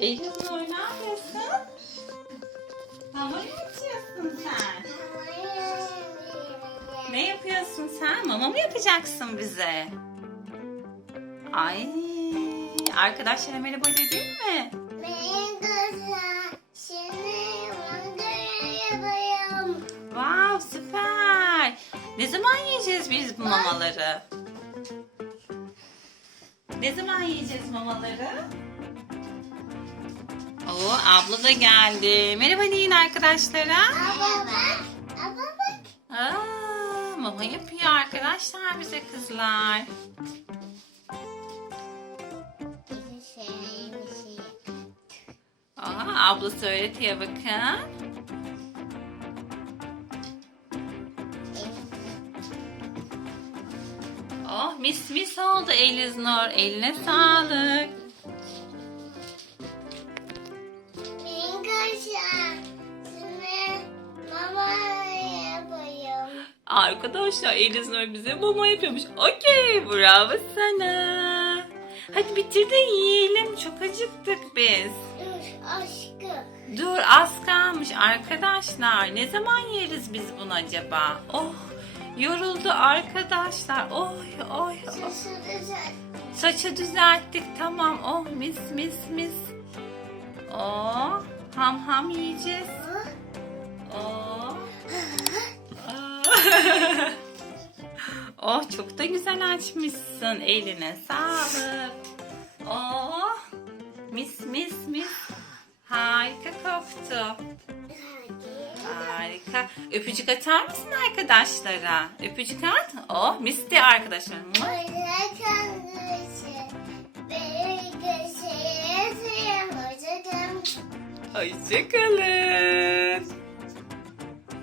Eylül ne yapıyorsun? Sen? Ne yapıyorsun sen? Mama mı yapacaksın bize? Ay, arkadaşlara merhaba dedin mi? Wow, süper. Ne zaman yiyeceğiz biz bu mamaları? Ne zaman yiyeceğiz mamaları? Oo, abla da geldi. Merhaba deyin arkadaşlara. Ama bak. Aa, mama yapıyor arkadaşlar bize kızlar. Şey, şey. Aa, ablası öğretiyor bakın. Oh mis mis oldu Eliz Nur. Eline sağlık. Kızlar şimdi mama. Arkadaşlar Eliz Nur bize mama yapıyormuş. Okey bravo sana. Hadi bitir de yiyelim. Çok acıktık biz. Dur aşkım. Dur az kalmış arkadaşlar. Ne zaman yeriz biz bunu acaba? Oh yoruldu arkadaşlar. Oy oy. oy. Saçı düzelttik tamam. Oh mis mis mis. Oh ham ham yiyeceğiz. Oh. Oh çok da güzel açmışsın. Eline sağlık. Oh mis mis mis. Harika koktu. Harika. Öpücük atar mısın arkadaşlara? Öpücük at. Oh mis de arkadaşlar. Hoşçakalın.